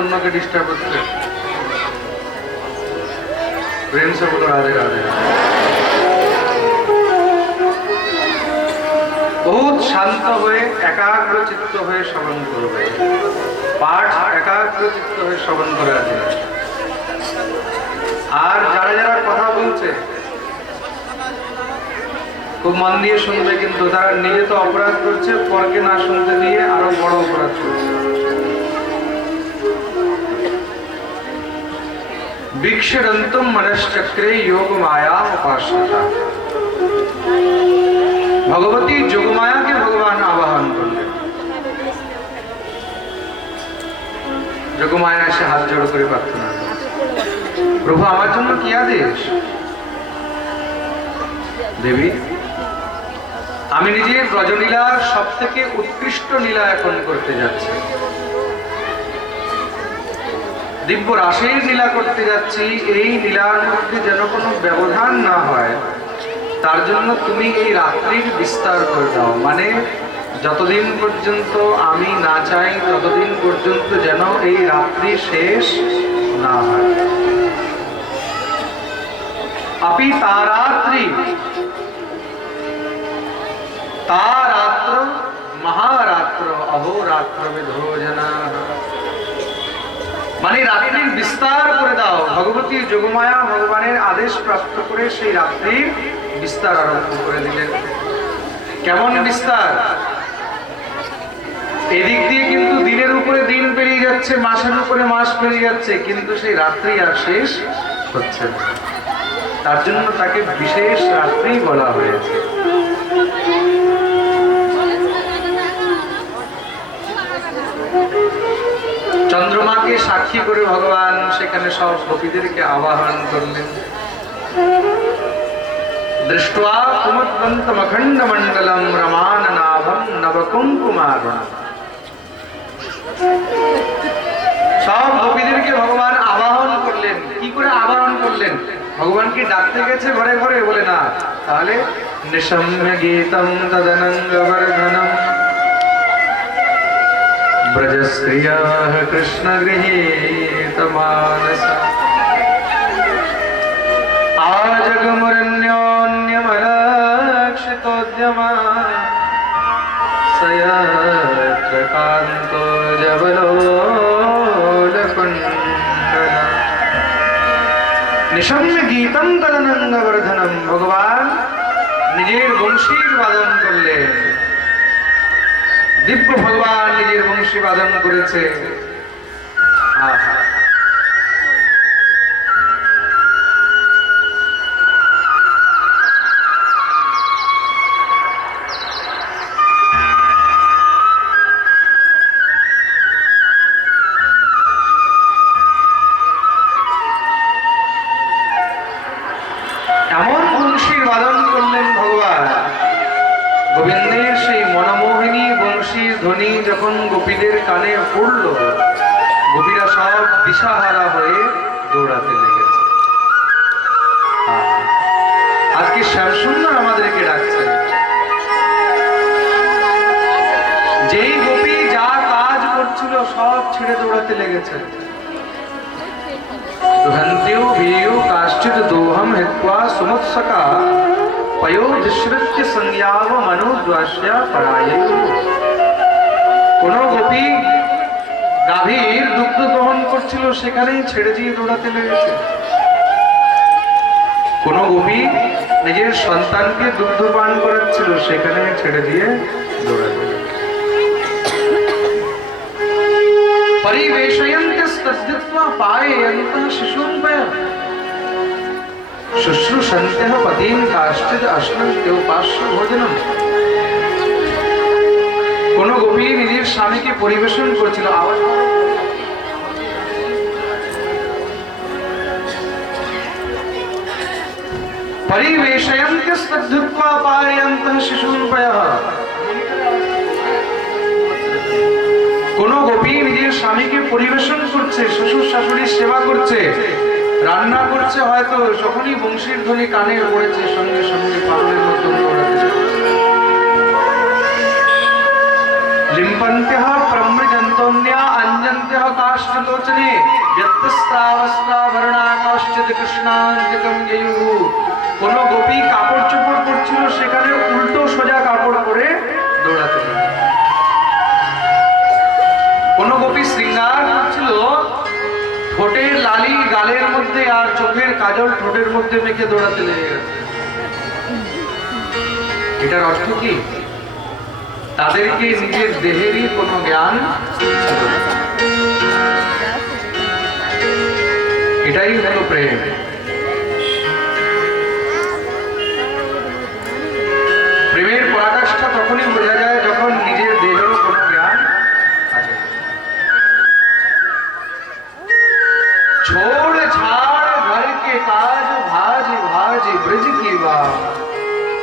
অন্যকে ডিস্টার্ব করছে। প্রেম সে বলো রাধে রাধে। বহুত শান্ত হয়ে একাগ্র চিত্ত হয়ে শ্রবণ করবে, পাঠ একাগ্র চিত্ত হয়ে শ্রবণ করে আছে। আর যারা যারা কথা বলছে খুব মন দিয়ে শুনবে, কিন্তু তারা নিজে তো অপরাধ করছে, পরকে না শুনতে দিয়ে আরো বড় অপরাধ করছে। বিক্ষরন্তম মনশ্চক্রে যোগ মায়া উপাসনা। ভগবতী যোগমায়াকে ভগবান আবাহন করলেন। যোগমায়া এসে হাত জোড় করে প্রার্থনা করলেন, প্রভু আমার জন্য কি আদেশ? দেবী, আমি নিজের ব্রজলীলার সব থেকে উৎকৃষ্ট লীলা এখন করতে যাচ্ছি, দিব্য রাসের লীলা করতে যাচ্ছি। এই লীলার মধ্যে যেন কোনো ব্যবধান না হয়, তার জন্য তুমি এই রাত্রির বিস্তার করে দাও। মানে যতদিন পর্যন্ত আমি না চাই ততদিন পর্যন্ত যেন এই রাত্রি শেষ না হয়। আপি তারাত্রি তারাত্র মহারাত্র অহোরাত্র বিধোজনা। মানে রাত্রির বিস্তার করে দাও। ভগবতী যোগমায়া ভগবানের আদেশ প্রাপ্ত করে সেই রাত্রির বিস্তার আরম্ভ করে দিলেন। কেমন বিস্তার? এদিক দিয়ে কিন্তু দিনের উপরে দিন পেরিয়ে যাচ্ছে, মাসের উপরে মাস পেরিয়ে যাচ্ছে, কিন্তু সেই রাত্রি আর শেষ হচ্ছে না। তার জন্য তাকে বিশেষ রাত্রি বলা হয়েছে। চন্দ্রমাকে সাক্ষী করে ভগবান সেখানে সব গোপীদেরকে আবাহন করলেন। দৃष्ट्वा कुमुद्वन्तमखण्डमण्डलं रमाननाभं नवकुङ्कुमारुणम्। সব গোপীদেরকে ভগবান আবাহন করলেন। কি করে আবাহন করলেন? ভগবান কি ডাকতে গেছে ঘরে ঘরে? বলে না। তাহলে নিশম্য গীতম তদনঙ্গবর্ধনম ব্রজস্ত্রিয়াঃ কৃষ্ণ গৃহীত মানসা আজগমরণ্যোন্যমলক্ষিতোদ্যমা সয়ত্র কান্তো জবলোলকুণ্ডলা। নিশম্য গীতম তদনঙ্গবর্ধনম। ভগবান নিজের বংশীর বাদন করলেন। দিব্য ভগবান নিজের বংশী বাদন করেছে। আহা, এমন বংশীর বাদন করলেন ভগবান। গোবিন্দের সেই মনোমোহিনী বংশীর ধ্বনি যখন গোপীদের কানে পড়ল, গোপীরা সব দিশাহারা হয়ে দৌড়াতে লেগেছে। আজকে শ্যামসুন্দর আমাদেরকে ডাকছেন। যেই গোপী যা কাজ করছিল সব ছেড়ে দৌড়াতে লেগেছে। দুহন্ত্যৌ ভীয়ৌ কাশ্চিৎ দোহম হিত্বা সুমুৎসকা পয়োধিসৃত্য সংয়াম মনোদ্বাস্যা পরায়ৌ। কোন গোপী গাভীর দুগ্ধ দহন করছিল, সেখানেই ছেড়ে দিয়ে দৌড়াতে লেগেছে। কোন গোপী নিজের সন্তানকে দুগ্ধ পান করাচ্ছিল, সেখানে ছেড়ে দিয়ে দৌড়াতে লেগেছে। পরিবেশয়ন্তস্তদ্ধিত্বা পায়য়ন্তঃ শিশুম্বয়ঃ শুশ্রূষন্ত্যঃ পতিং কাশ্চিৎ অশ্নন্ত্যোপাস্য ভোজনম। কোন গোপী নিজের স্বামীকে পরিবেশন করেছিল। পরিবেশয়ন্তস্তদ্ধিত্বা পায়য়ন্তঃ শিশুম্বয়ঃ। কোন গোপী নিজের স্বামীকে পরিবেশন করছে, শ্বশুর শাশুড়ির সেবা করছে, রান্না করছে, হয়তো যখনই বংশীর ধ্বনি কানে পড়েছে সঙ্গে সঙ্গে পাগলের মতন দৌড়াতে। লিম্পন্ত্যঃ প্রমৃজন্তন্যা অঞ্জন্ত काष्ठलोचने व्यत्यस्त्रावस्त्राभरणा कश्चित् कृष्णान्तिकं ययुः। কোনো গোপী কাপড় চোপড় করছিল, সেখানে উল্টো সোজা কাপড় পরে দৌড়াতে থাকে। কোনো গোপী শৃঙ্গার করছিল, ঠোঁটের লালি গালের মধ্যে আর চোখের কাজল ঠোঁটের মধ্যে মেখে দৌড়াতে লেগে গেছে। এটার অর্থ কি? তাদেরকে নিজের দেহেরই কোনো জ্ঞান ছিল না। এটাই হলো প্রেম। প্রেমের পরাকাষ্ঠা তখনই বোঝা যায় যখন নিজের দেহেরও কোনো জ্ঞান থাকে। छोड़ छाड़ घर के काज भाज भाज ब्रज की बात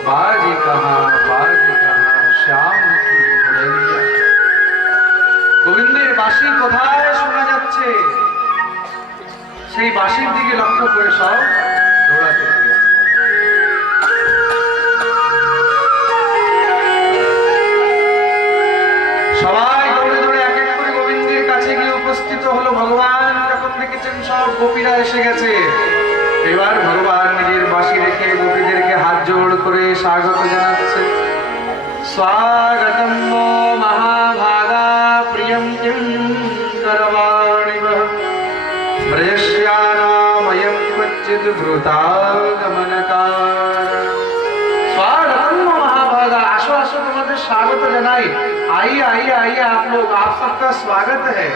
बाजी कहाँ श्याम की मुरलिया। গোবিন্দের বাঁশি কোথায় শোনা যাচ্ছে, সেই বাঁশির দিকে লক্ষ্য করে সব দৌড়াতে থাকে। সবাই দৌড়ে দৌড়ে এক এক করে গোবিন্দের কাছে গিয়ে উপস্থিত হলো। ভগবান যখন দেখেছেন সব গোপীরা এসে গেছে, এবার ভগবান নিজের বাঁশি রেখে গোপীদেরকে হাত জোড় করে স্বাগত জানাচ্ছে। স্বাগতম মহাভাগা প্রিয়ম কিং করবাণি ব্রজস্যানাময়ং ক্বচিৎ ভ্রূতাগমনকার। स्वागतम महाभागा, आशो आशो तुम्हारे स्वागत जनाई। आइए आइए आइए आप लोग, आप सबका स्वागत है।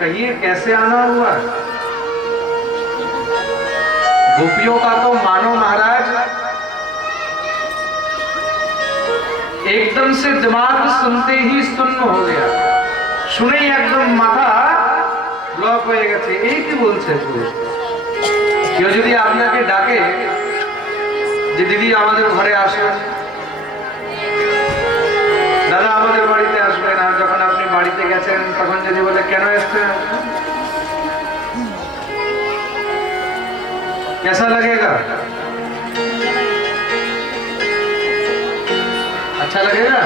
कहिए कैसे आना हुआ? गोपियों का तो मानो महाराज एकदम से दिमाग सुनते ही सुन्न हो गया। শুনে একদম মাথা ব্লক হয়ে গেছে। এই কি বলছে? কেউ যদি আপনাকে ডাকে যে দিদি আমাদের ঘরে আসবেন, দাদা আমাদের বাড়িতে আসবেন, আর যখন আপনি বাড়িতে গেছেন তখন যদি বলে কেন এসছেন, कैसा लगेगा? अच्छा लगेगा?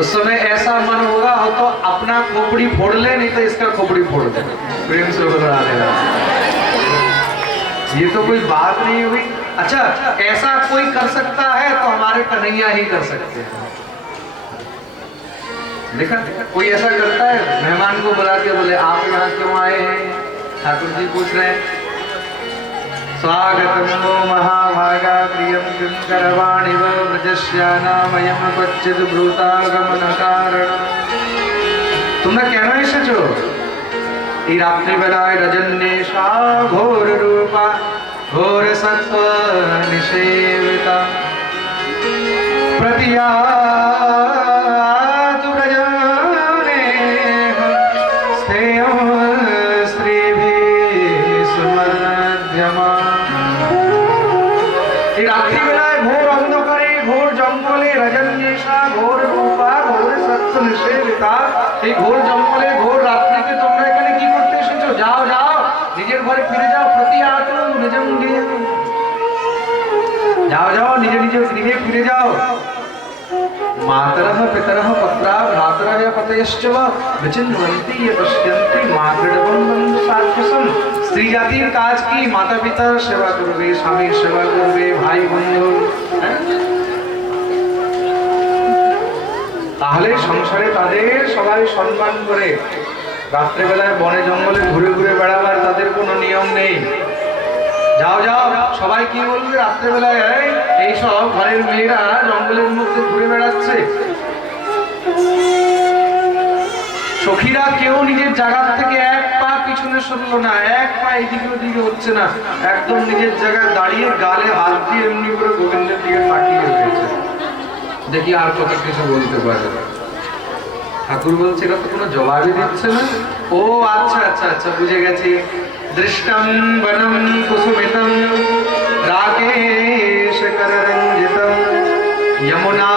उस समय ऐसा मन होगा हो तो अपना खोपड़ी फोड़ ले, नहीं तो इसका खोपड़ी फोड़ दे। प्रेम से बोला देगा। ये तो कोई बात नहीं हुई। अच्छा, ऐसा कोई कर सकता है तो हमारे कन्हैया ही कर सकते हैं। देखा कोई ऐसा करता है? मेहमान को बुला के बोले आप यहाँ क्यों आए हैं? ठाकुर जी पूछ रहे हैं। स्वागतम वो महाभागा प्रियम किं करवाणि ব্রজস্যানাময়ং ক্বচিৎ ভ্রূতাগমন কারণ। তোমরা কেন এসেছো? এই রাত্রিবেলায় রজন্যেষা ঘোর রূপা ঘোর সত্ত্ব নিষেবিতা প্রতিয়াতু ব্রজনেহ স্থেয়ো স্ত্রীভিঃ সুমধ্যমা। এই রাত্রিবেলায় ঘোর অন্ধকারে ঘোর জঙ্গলে রজন্যেষা ঘোর রূপা ঘোর সত্ত্ব নিষেবিতা, এই ঘোর জঙ্গলে ঘোর রাত্রিতে তোমরা এখানে কি করতে এসেছো? যাও যাও নিজের ঘরে ফিরে যাও। প্রতিয়াতু নিজম গৃহে, যাও যাও নিজ নিজ গৃহে ফিরে যাও। मातरः पितरः पुत्रा भ्रातरः पतयश्च वा विचिन्वन्ति यपश्यन्ति मातृडवं सात्वसं। স্ত্রী জাতির কাজ কি? মাতা পিতার সেবা করবে, স্বামীর সেবা করবে, ভাই বন্ধু। তাহলে সংসারে তাদের সবাই সম্মান করে। রাত্রেবেলায় বনে জঙ্গলে ঘুরে ঘুরে বেড়াবার তাদের কোনো নিয়ম নেই। যাও যাও, সবাই কি বলবে রাত্রেবেলায়? এই সব ঘরের মেয়েরা জঙ্গলের মধ্যে ঘুরে বেড়াচ্ছে। সখীরা কেউ নিজের জায়গা থেকে এক পা পিছনে সরল না, এক পা এদিকে ওদিকে হচ্ছে না, একদম নিজের জায়গায় দাঁড়িয়ে গালে হাত দিয়ে এমনি করে গোবিন্দের দিকে তাকিয়ে রয়েছে। দেখি আর কত কিছু বলতে পারে। ঠাকুর বলছে এটা তো কোনো জবাবই দিচ্ছে না। ও আচ্ছা আচ্ছা আচ্ছা, বুঝে গেছি। দৃষ্টম বনম কুসুমিতম রাকেশ কররঞ্জিতম যমুনা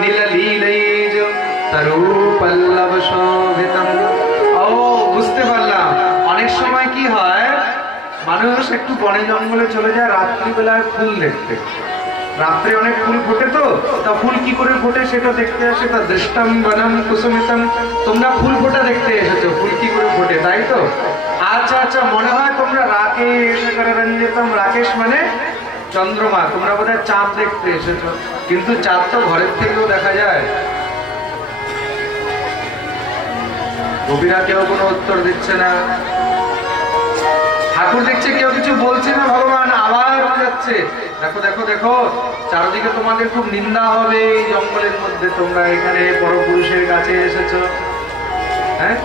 নীললীলৈজ তরু পল্লব শোভিতম। ও বুঝতে পারলাম। অনেক সময় কি হয়, মানুষ একটু বনে জঙ্গলে চলে যায় রাত্রিবেলায় ফুল দেখতে। রাত্রে অনেক ফুল ফোটে তো, তা ফুল কি করে ফোটে সেটা দেখতে আসে। তা দৃষ্টম বনম কুসুমিতম, তোমরা ফুল ফোটা দেখতে এসেছো, ফুল কি করে ফোটে, তাই তো? আচ্ছা আচ্ছা, মনে হয় তোমরা রাকেশ রঞ্জিতম, রাকেশ মানে চন্দ্রমা, তোমরা বোধহয় চাঁদ দেখতে এসেছো। কিন্তু চাঁদ তো ঘরের থেকেও দেখা যায়। গোপীরা কেউ কোনো উত্তর দিচ্ছে না। ঠাকুর দেখছে কেউ কিছু বলছে না, ভগবান আবার যাচ্ছে, দেখো দেখো দেখো, চারদিকে তোমাদের খুব নিন্দা হবে, এই জঙ্গলের মধ্যে তোমরা এখানে পরপুরুষের কাছে এসেছো। হ্যাঁ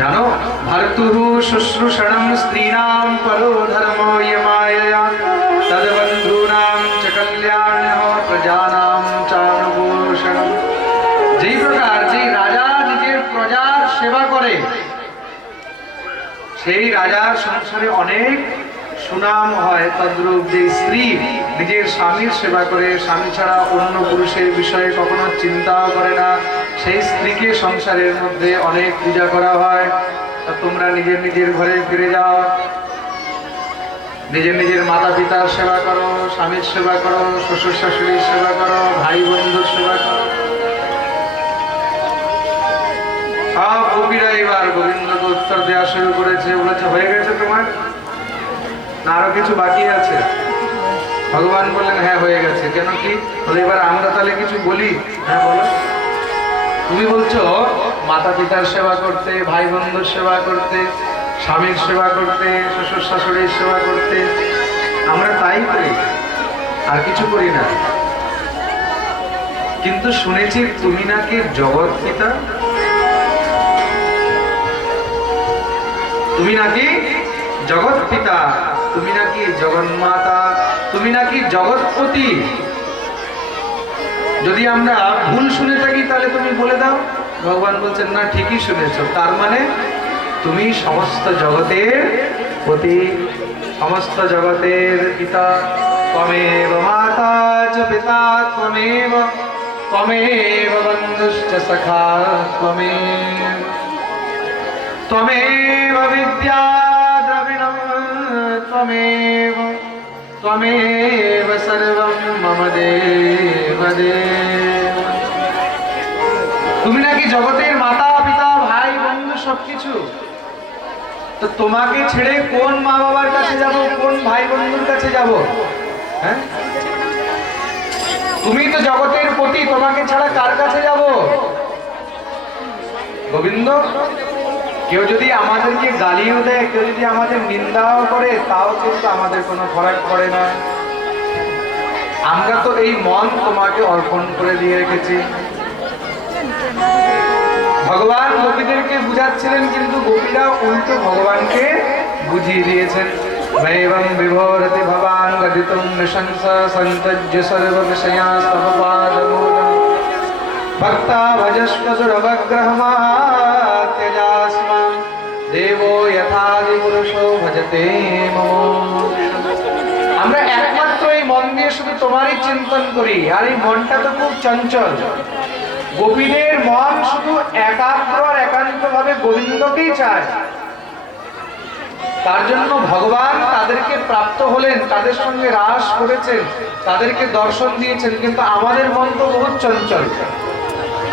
জানো, ভারতুহু শুশ্রূষণম স্ত্রীণাম পরো ধর্ম ইয়মায়য়া তদ্বন্ধূনাম চ কল্যাণঃ প্রজানাম চানুভূষণম। যেই প্রকার যেই রাজা নিজের প্রজার সেবা করে, সেই রাজার সংসারে অনেক সুনাম হয়, তদ্রূপ যে স্ত্রী নিজের স্বামীর সেবা করে, স্বামী ছাড়া অন্য পুরুষের বিষয়ে কখনো চিন্তাও করে না, সেই স্ত্রীকে সংসারের মধ্যে অনেক পূজা করা হয়। তা তোমরা নিজের নিজের ঘরে ফিরে যাও, নিজের নিজের মাতা পিতার সেবা করো, স্বামীর সেবা করো, শ্বশুর শাশুড়ির সেবা করো, ভাই বন্ধুর সেবা করো। গোপীরা এবার গোবিন্দকে উত্তর দেওয়া শুরু করেছে, বলেছে হয়ে গেছে তোমার, না আরো কিছু বাকি আছে? ভগবান বললেন হ্যাঁ হয়ে গেছে। কেন কি বলে, এবার আমরা তাহলে কিছু বলি। হ্যাঁ বলো। তুমি বলছো মাতা পিতার সেবা করতে, ভাই বন্ধুর সেবা করতে, স্বামীর সেবা করতে, শ্বশুর শাশুড়ির সেবা করতে, আমরা তাই করি, আর কিছু করি না। কিন্তু শুনেছি তুমি নাকি জগৎ পিতা, তুমি নাকি জগৎ পিতা, তুমি নাকি জগন্মাতা, তুমি নাকি জগৎপতি। যদি আমরা ভুল শুনে থাকি তাহলে তুমি বলে দাও। ভগবান বলছেন না, ঠিকই শুনেছো, তার মানে তুমি সমস্ত জগতের পতি, সমস্ত জগতের পিতা। ত্বমেব মাতা চ পিতা ত্বমেব, ত্বমেব বন্ধুশ্চ সখা ত্বমেব, ত্বমেব বিদ্যা দ্রবিণম ত্বমেব, ত্বমেব সর্বম মম দেব দেব। তুমি নাকি জগতের মাতা পিতা ভাই বন্ধু সবকিছু, তো তোমাকে ছেড়ে কোন মা বাবার কাছে যাব, কোন ভাই বন্ধুর কাছে যাব? হ্যাঁ, তুমি তো জগতের পতি, তোমাকে ছাড়া কার কাছে যাব? গোবিন্দ, কেউ যদি আমাদেরকে গালিও দেয়, কেউ যদি আমাদের নিন্দাও করে, তাও কিন্তু আমাদের কোনো ফরক পড়ে না। আমরা তো এই মন তোমাকে অর্পণ করে দিয়ে রেখেছি। ভগবান গোপীদেরকে বুঝাচ্ছিলেন, কিন্তু গোপীরা উল্টো ভগবানকে বুঝিয়ে দিয়েছেন। নৈবং বিভোরতি ভবান গদিতুম নৃশংস সন্তজ্য সর্ব বিষয়াস্তব পাদমূলম ভক্তা ভজস্ব দুরবগ্রহমাত্যজাস্মা দেবো যথাদি পুরুষো ভজতে মোক্ষম। আমরা একমাত্র এই মন দিয়ে শুধু তোমারই চিন্তন করি, আর এই মনটা তো খুব চঞ্চল। গোপীদের মন শুধু একাগ্র আর একান্ত ভাবে গোবিন্দকেই চায়। তার জন্য ভগবান তাদেরকে প্রাপ্ত হলেন, তাদের সঙ্গে রাস করেছেন, তাদেরকে দর্শন দিয়েছেন। কিন্তু আমাদের মন তো বহুত চঞ্চল,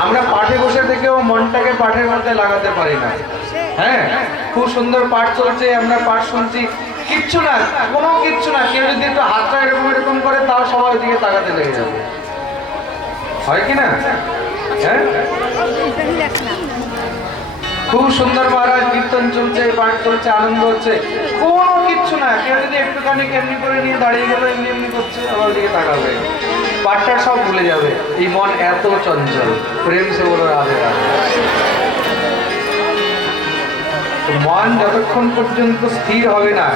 আমরা পাঠে বসে থেকেও মনটাকে পাঠের মধ্যে লাগাতে পারি না। হ্যাঁ, খুব সুন্দর পাঠ চলছে, আমরা পাঠ শুনছি, কিচ্ছু না, কোনো কিচ্ছু না। কেউ যদি একটু হাতটা এরকম এরকম করে, তাও সবার দিকে তাকাতে লেগে যাবে, হয় কি না? হ্যাঁ, খুব সুন্দর মহারাজ কীর্তন চলছে, পাঠ চলছে, আনন্দ হচ্ছে, কোনো কিচ্ছু না। কেউ যদি একটুখানি এমনি করে নিয়ে দাঁড়িয়ে গেল, এমনি এমনি করছে, আমার দিকে তাকাবে, পাঠটা সব ভুলে যাবে। এই মন এত চঞ্চল। প্রেম সে বলো রাধে রাধে। মন যতক্ষণ পর্যন্ত স্থির হবে না,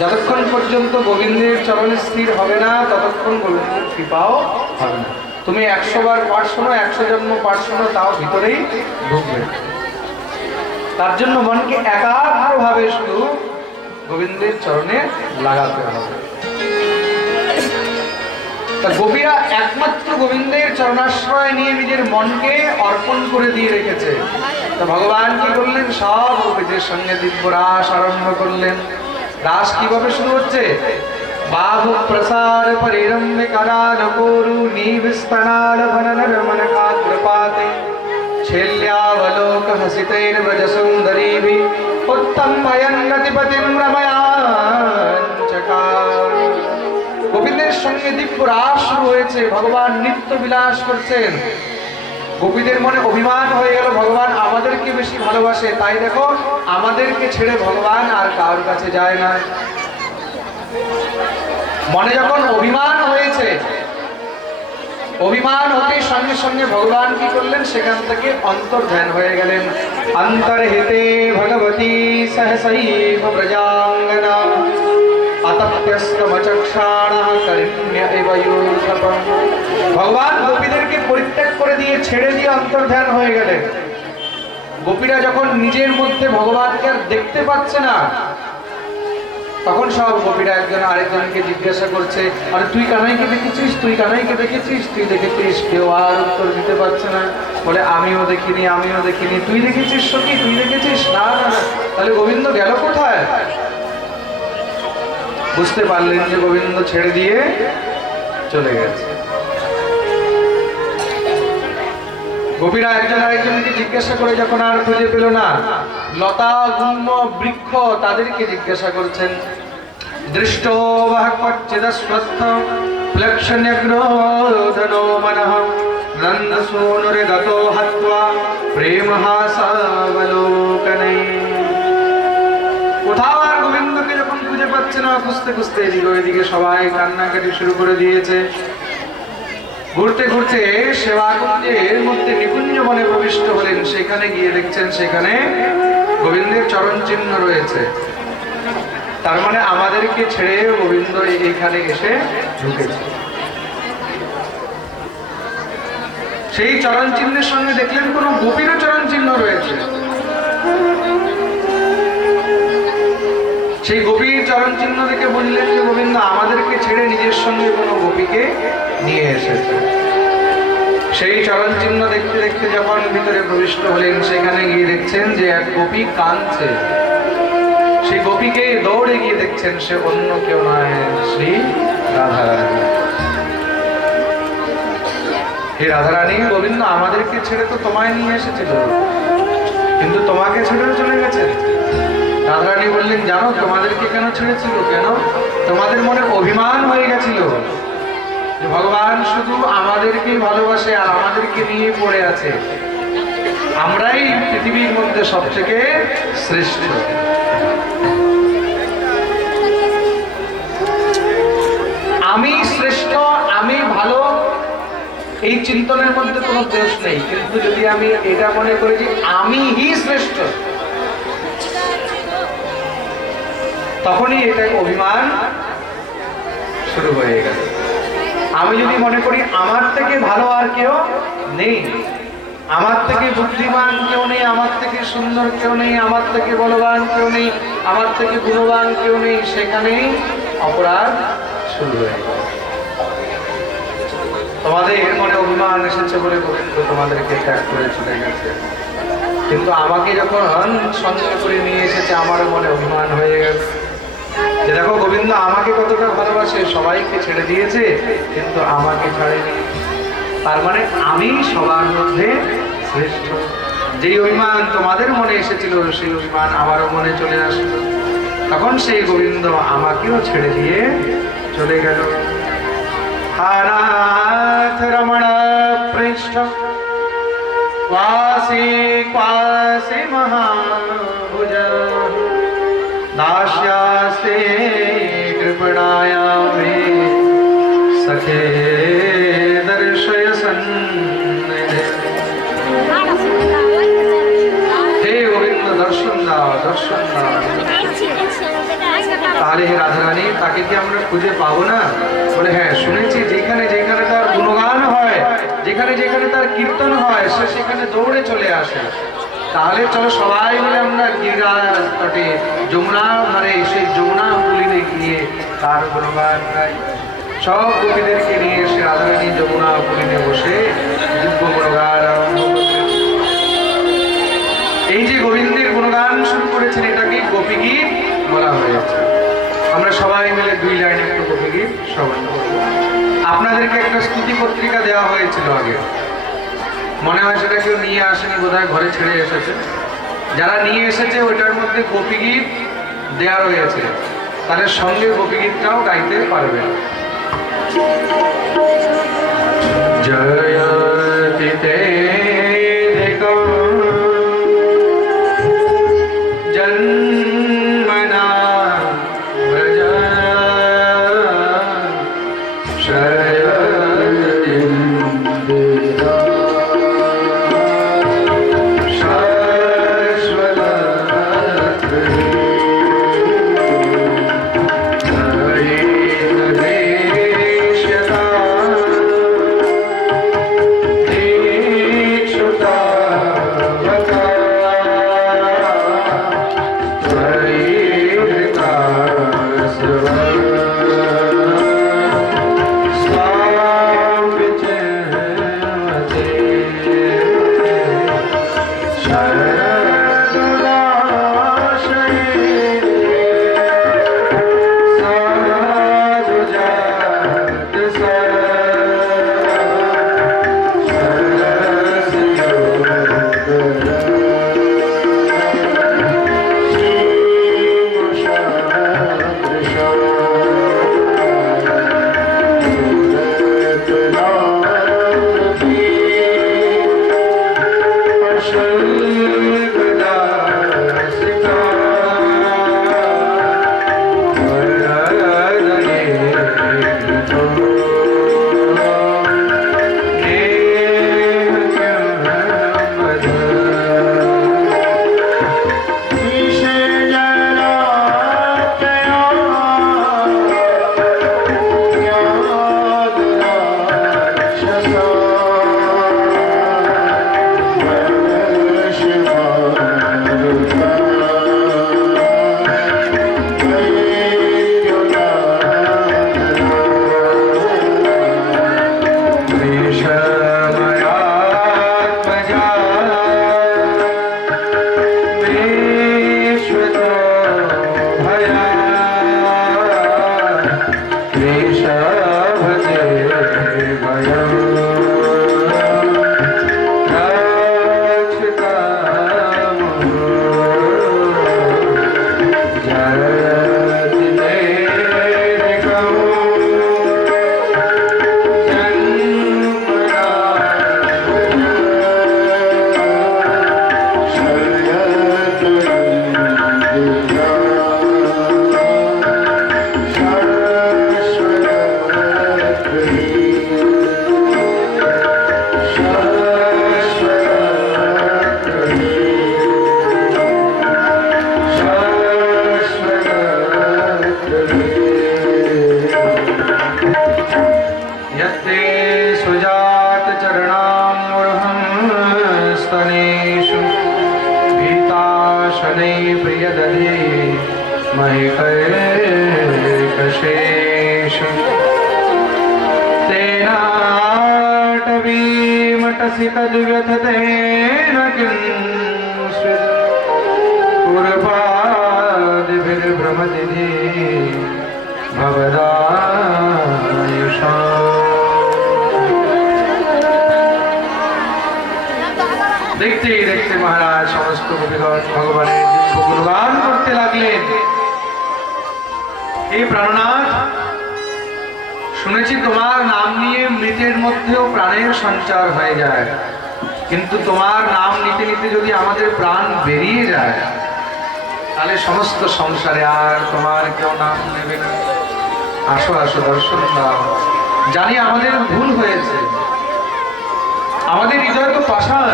যতক্ষণ পর্যন্ত গোবিন্দের চরণে স্থির হবে না, ততক্ষণ গোবিন্দের কৃপাও হবে না। তুমি 100 বার পাঠ শোনো, 100 জন্ম পাঠ শোনো, তাও ভিতরেই ঢুকবে। তার জন্য মনকে একাগ্রভাবে শুধু গোবিন্দের চরণে লাগাতে হবে। তা গোপীরা একমাত্র গোবিন্দের চরণাশ্রয় নিয়ে নিজের মনকে অর্পণ করে দিয়ে রেখেছে। তো ভগবান কি করলেন, সব গোপীদের সঙ্গে দিব্য রাস আরম্ভ করলেন। রাস কিভাবে শুরু হচ্ছে? बाहु प्रसार परिरम्य कराल कोरु नीविस्तनाल भनन रमन काद्रपाते छेल्यावलोक हसितैर्वज सुंदरीभि उत्तम पयन्नतिपतिं रमयाञ्चकार। গোপীদের সঙ্গে দিব্য রাস রয়েছে, ভগবান নিত্য বিলাস করছেন। গোপীদের মনে অভিমান হয়ে গেল ভগবান আমাদেরকে বেশি ভালোবাসে, তাই দেখো আমাদেরকে ছেড়ে ভগবান আর কারোর কাছে যায় না। মনে যখন অভিমান হয়েছে, অভিমান হতে সঙ্গে সঙ্গে ভগবান কি করলেন, সেখান থেকে অন্তর্ধান হয়ে গেলেন। অন্তর্হিতে ভগবতী সহসৈব ব্রজাঙ্গনা আতপ্যস্তমচক্ষাণঃ করিণ্য ইব য়ূথপম। ভগবান গোপীদেরকে পরিত্যাগ করে দিয়ে ছেড়ে দিয়ে অন্তর্ধান হয়ে গেলেন। গোপীরা যখন নিজের মধ্যে ভগবানকে আর দেখতে পাচ্ছে না, তখন সব গোপীরা একজন আরেকজনকে জিজ্ঞাসা করছে, আরে তুই কানাইকে দেখেছিস, তুই কানাইকে দেখেছিস, তুই দেখেছিস? কেউ আর উত্তর দিতে পারছে না, বলে আমিও দেখিনি, আমিও দেখিনি। তুই দেখেছিস সখী, তুই দেখেছিস? না না না। তাহলে গোবিন্দ গেল কোথায়? বুঝতে পারলেন যে গোবিন্দ ছেড়ে দিয়ে চলে গেছে। গোপীরা একজন আরেকজনকে জিজ্ঞাসা করে যখন আর খুঁজে পেল না, লতা গুল্ম বৃক্ষ তাদেরকে জিজ্ঞাসা করছেন। দৃষ্টো বহ ক্বচিদস্বত্থ প্লক্ষণ্যগ্রোধনো মনঃ নন্দসূনুরে গতো হত্বা প্রেমহাসাবলোকনে। কোথাও আর গোবিন্দকে যখন খুঁজে পাচ্ছে না, খুঁজতে খুঁজতে এদিকে ওইদিকে সবাই কান্নাকাটি শুরু করে দিয়েছে। ঘুরতে ঘুরতে সেবাকুঞ্জের মধ্যে নিকুঞ্জ বনে প্রবিষ্ট হলেন। সেখানে গিয়ে দেখছেন সেখানে গোবিন্দের চরণ চিহ্ন রয়েছে। তার মানে আমাদেরকে ছেড়ে গোবিন্দ এইখানে এসে ঢুকেছে। সেই চরণ চিহ্নের সঙ্গে দেখলেন কোন গোপীরও চরণ চিহ্ন রয়েছে। সেই গোপীর চরণ চিহ্ন দেখে বুঝলেন যে গোবিন্দ আমাদেরকে ছেড়ে নিজের সঙ্গে কোনো গোপীকে নিয়ে এসেছে। সেই চরণ চিহ্ন দেখতে দেখতে যখন ভিতরে প্রবিষ্ট হলেন, সেখানে গিয়ে দেখছেন যে এক গোপী কাঁদছে। সেই গোপীকে দৌড়ে গিয়ে দেখছেন সে অন্য কেউ নয়, শ্রী রাধারানী। হে রাধারানী, গোবিন্দ আমাদেরকে ছেড়ে তো তোমায় নিয়ে এসেছিল, কিন্তু তোমাকে ছেড়েও চলে গেছে। রাধারানী বললেন, জানো তোমাদেরকে কেন ছেড়েছিল? কেন? তোমাদের মনে অভিমান হয়ে গেছিল যে ভগবান শুধু আমাদেরকেই ভালোবাসে আর আমাদেরকে নিয়ে পড়ে আছে, আমরাই পৃথিবীর মধ্যে সবথেকে শ্রেষ্ঠ। আমি শ্রেষ্ঠ, আমি ভালো, এই চিন্তনের মধ্যে কোনো দোষ নেই। কিন্তু যদি আমি এটা মনে করি যে আমিই শ্রেষ্ঠ, তখনই এটা অভিমান শুরু হয়ে গেল। আমি যদি মনে করি আমার থেকে ভালো আর কেউ নেই, আমার থেকে বুদ্ধিমান কেউ নেই, আমার থেকে সুন্দর কেউ নেই, আমার থেকে বলবান কেউ নেই, আমার থেকে গুণবান কেউ নেই, সেখানেই অপরাধ শুরু হয়ে গেল। তোমাদের মনে অভিমান এসেছে বলে গোবিন্দ তোমাদেরকে ত্যাগ করে চলে গেছে, কিন্তু আমাকে যখন সঙ্গে করে নিয়ে এসেছে আমারও মনে অভিমান হয়ে গেছে যে দেখো গোবিন্দ আমাকে কতটা ভালোবাসে, সবাইকে ছেড়ে দিয়েছে কিন্তু আমাকে ছাড়েনি। তার মানে আমি সবার মধ্যে শ্রেষ্ঠ। যেই অভিমান তোমাদের মনে এসেছিল সেই অভিমান আমারও মনে চলে আসলো। তখন সেই গোবিন্দ আমাকেও ছেড়ে দিয়ে চলে গেল। হারাথ রমণ পৃষ্ঠ ক্বাসি ক্বাসি মহাভুজ दास्यास्ते कृपणाया मे सखे दर्शय सन्निधे। हे गोविंद दर्शन दाओ, दर्शन दाओ। তাহলে হে রাধারানী, তাকে কি আমরা খুঁজে পাবো না? বলে হ্যাঁ, শুনেছি যেখানে যেখানে তার গুণগান হয়, যেখানে যেখানে তার কীর্তন হয়, সে সেখানে দৌড়ে চলে আসে। তাহলে চলো সবাই মিলে আমরা গিরিরাজ তটে যমুনার ধারে সেই যমুনা পুলিনে গিয়ে তার গুণগান গাই। সব গোপীদেরকে নিয়ে এসে রাধারানী যমুনা পুলিনে বসে দিব্য গুণগান আরম্ভ করলেন। এই যে গোবিন্দের গুণগান শুরু করেছেন, এটাকে গোপী গীত বলা হয়েছে। আমরা সবাই মিলে 2 লাইন একটু গোপীগীত শ্রবণ করব। আপনাদেরকে একটা স্তুতি পত্রিকা দেওয়া হয়েছিল আগে, মনে হয় সেটা কেউ নিয়ে আসেনি, বোধহয় ঘরে ছেড়ে এসেছে। যারা নিয়ে এসেছে ওইটার মধ্যে গোপীগীত দেওয়া রয়েছে, তাদের সঙ্গে গোপীগীতটাও গাইতে পারবেন। জয়তি তে জন্মনা ব্রজ तद्व्यथतेन किंस्वित् पूर्वादिभिर्भ्रमति भवदायुषा। देखते ही देखते महाराज समस्त गोपीगण भगवाনের গুণগান করতে লাগলেন। এই প্রাণনাথ, শুনেছি তোমার নাম নিয়ে মৃতের মধ্যেও প্রাণের সঞ্চার হয়ে যায়, কিন্তু তোমার নাম নিতে নিতে যদি আমাদের প্রাণ বেরিয়ে যায় তাহলে সমস্ত সংসারে আর তোমার কেউ নাম নেবে না। আসো আসো, দর্শন দাও। জানি আমাদের ভুল হয়েছে, আমাদের হৃদয় তো পাষাণ।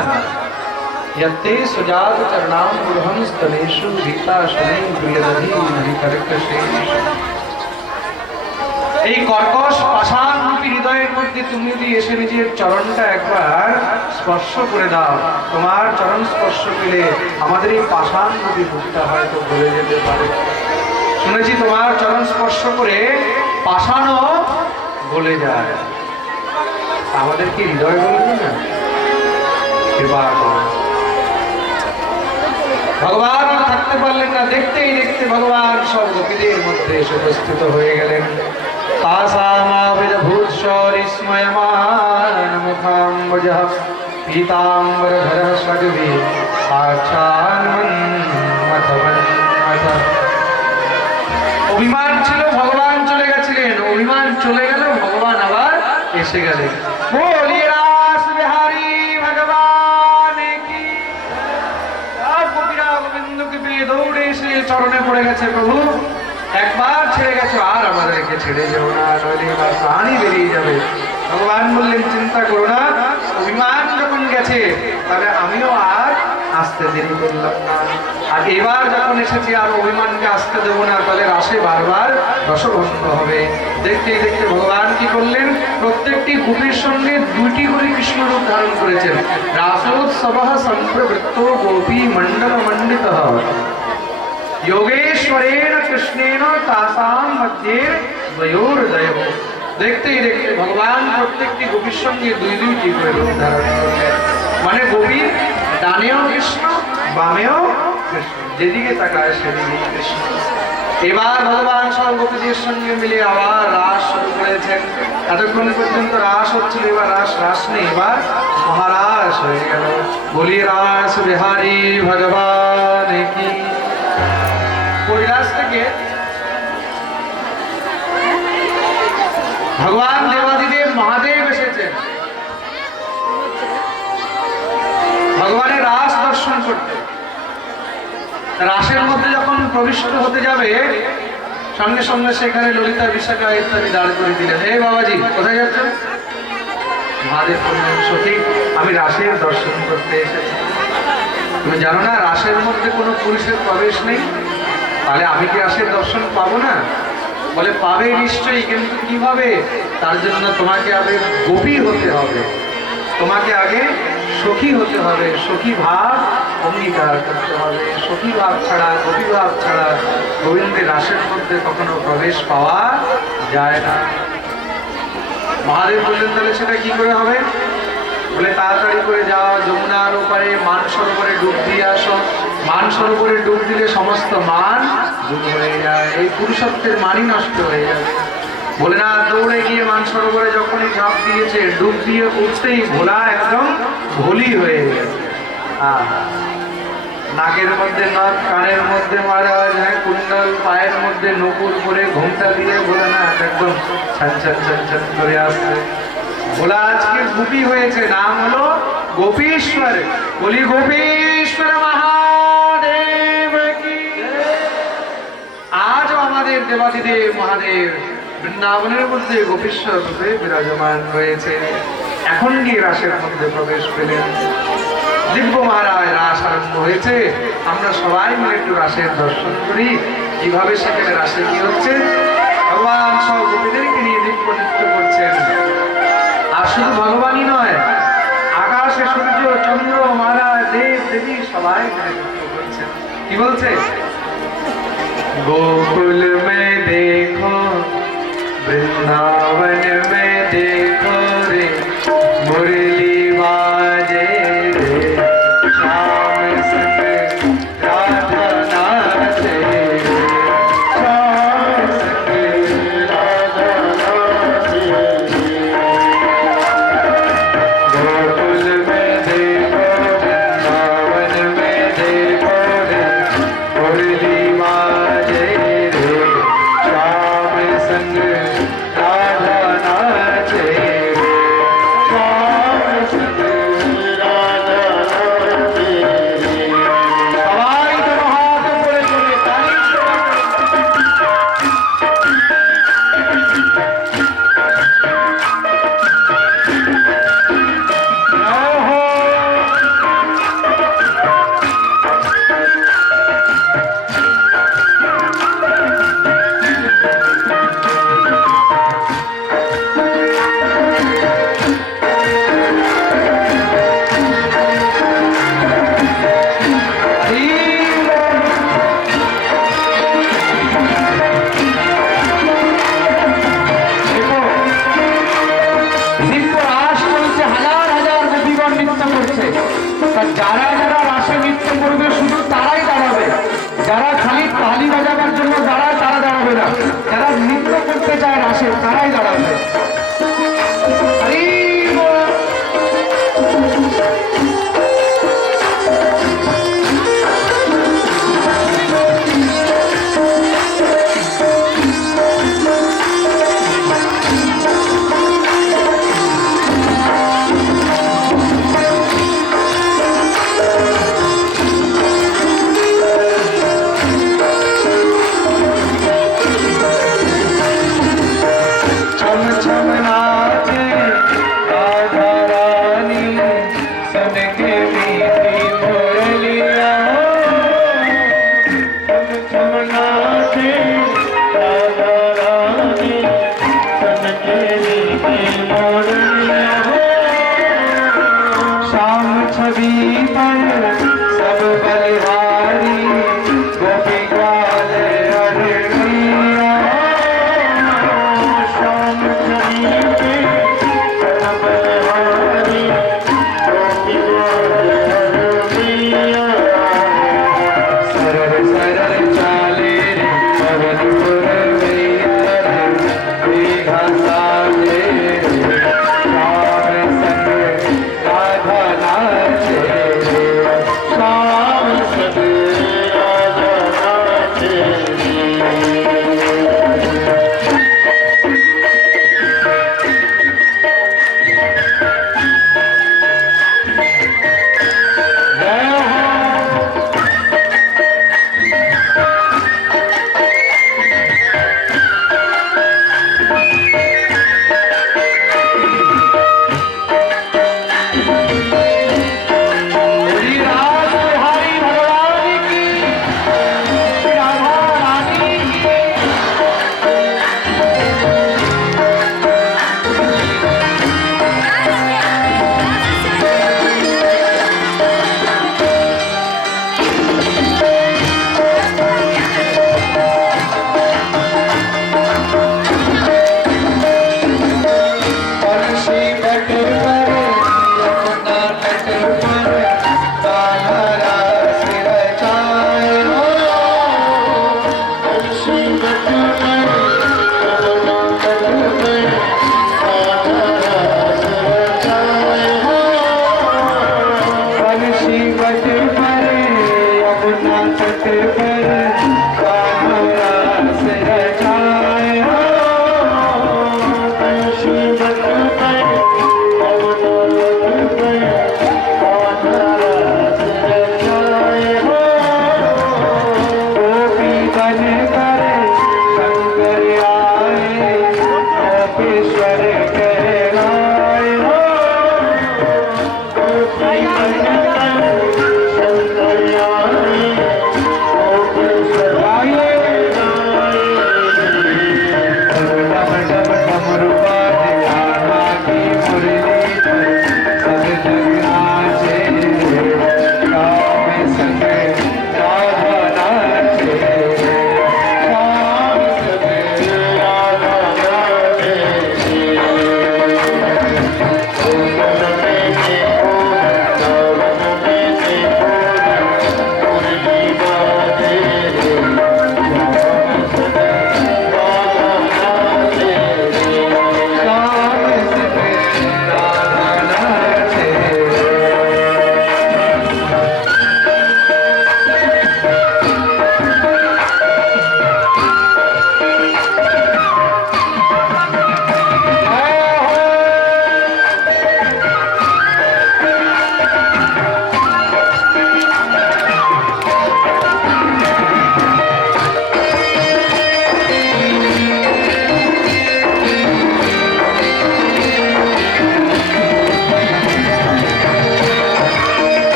यत्ते सुजात चरणाम गुरुहं स्तनेषु गीता शनै प्रियदधि नहि कर्कशेष। এই কর্কশ পাষাণ রূপী হৃদয়ের মধ্যে তুমি যদি এসে নিজের চরণটা একবার স্পর্শ করে দাও, তোমার চরণ স্পর্শ পেলে আমাদের এই পাষাণ রূপী বুকটা হয়তো ভুলে যেতে পারে। শুনেছি তোমার চরণ স্পর্শ করে পাষাণও গলে যায়। আমাদের কি হৃদয় গলবে না? কৃপা করো। ভগবান থাকতে থাকতে পারলেন না, দেখতেই দেখতে ভগবান সব গোপীদের মধ্যে এসে উপস্থিত হয়ে গেলেন। तासामाविर्भूतशौरिस्मयमान मुखाम्बुजः पीताम्बरधरः सगवे साक्षान्मन्मथवन्मथः। অভিমান ছিল, ভগবান চলে গেছিলেন, অভিমান চলে গেল, ভগবান আবার এসে গেলেন। বলি রাস বিহারী ভগবান কি। গোপীরা গোবিন্দকে পেয়ে দৌড়ে এসে চরণে পড়ে গেছে, প্রভু একবার ছেড়ে গেছো, আর আমাদেরকে ছেড়ে যাও না, নইলে এবার প্রাণই বেরিয়ে যাবে। ভগবান বললেন চিন্তা করো না, অভিমান যখন গেছে তাহলে আমিও আর আসতে দেরি করলাম না। আর এবার যখন এসেছি আর অভিমানকে আসতে দেবো না, তাহলে রাসে বারবার রসভঙ্গ হবে। দেখতে দেখতে ভগবান কি করলেন, প্রত্যেকটি গোপীর সঙ্গে দুইটি করে কৃষ্ণ রূপ ধারণ করেছেন। রাসোৎসব সম্প্রবৃত্ত গোপী মণ্ডল মণ্ডিত योगेश्वरेण कृष्णेन तासाम मध्ये द्वयोर्दयः। দেখতেই দেখতে ভগবান প্রত্যেকটি গোপীর সঙ্গে দুই দুইটি করে রূপ ধারণ করলেন। মানে গোপীর ডানেও কৃষ্ণ, বামেও কৃষ্ণ, যেদিকে তাকায় সেদিকে কৃষ্ণ। এবার ভগবান সব গোপীদের সঙ্গে মিলে আবার রাস শুরু করেছেন। এতক্ষণ পর্যন্ত রাস হচ্ছিল, এবার রাস নেই, এবার মহারাস হয়ে গেল। বলি রাস বিহারী ভগবান কি। কৈলাস থেকে ভগবান দেবাদিদেব মহাদেব এসেছেন ভগবানের রাস দর্শন করতে। রাসের মধ্যে যখন প্রবিষ্ট হতে যাবে, সঙ্গে সঙ্গে সেখানে ললিতা বিশাখা ইত্যাদি দাঁড় করে দিলেন। হে বাবাজি, কোথায় যাচ্ছেন? মহাদেব বললেন, সখী আমি রাসের দর্শন করতে এসেছি। তুমি জানো না রাসের মধ্যে কোনো পুরুষের প্রবেশ নেই, তাহলে আমি কি রাসের দর্শন পাবো না? বলে পাবে নিশ্চয়ই, কিন্তু কিভাবে? তার জন্য তোমাকে আগে গোপী হতে হবে, তোমাকে আগে সখী হতে হবে, সখী ভাব অঙ্গীকার করতে হবে। সখী ভাব ছাড়া, গোপী ভাব ছাড়া গোবিন্দের রাসের মধ্যে কখনো প্রবেশ পাওয়া যায় না। মহাদেব বললেন তাহলে সেটা কি করে হবে? বলে তাড়াতাড়ি করে যাও, যমুনার ওপারে মানসরোবরে ডুব দিয়ে আসো। মানসরোবরে ডুব দিলে সমস্ত মান দূর হয়ে যায়, এই পুরুষত্বের মানই নষ্ট হয়ে যাবে। বলে না, দৌড়ে গিয়ে মানসরোবরে যখনই ঝাঁপ দিয়েছে, ডুব দিয়ে উঠতেই ভোলা একদম ভোলি হয়ে গেছে। নাকের মধ্যে নখ, কানের মধ্যে মহারাজ কুণ্ডল, পায়ের মধ্যে নকুর করে ঘোমটা দিয়ে ভোলা না একদম ছান ছান ছান ছান করে আসছে। ভোলা আজকে গোপী হয়েছে, নাম হলো গোপীশ্বর। বলি গোপীশ্বর মহাদেব কি। আজও আমাদের দেবাদিদেব মহাদেব বৃন্দাবনের মধ্যে গোপীশ্বর রূপে বিরাজমান রয়েছে। এখন গিয়ে রাসের মধ্যে প্রবেশ পেলেন। দিব্য মহারাজ রাস আরম্ভ হয়েছে, আমরা সবাই মিলে একটু রাসের দর্শন করি, কিভাবে সেখানে রাসে কি হচ্ছে। ভগবান সব গোপীদেরকে নিয়ে দিব্য নৃত্য করছেন। আর শুধু ভগবানই নয়, আকাশে সূর্য, চন্দ্র, মহারাজ, দেব দেবী সবাই নৃত্য করছেন। কি বলছে? गोकुल में देखो, वृंदावन में देखो,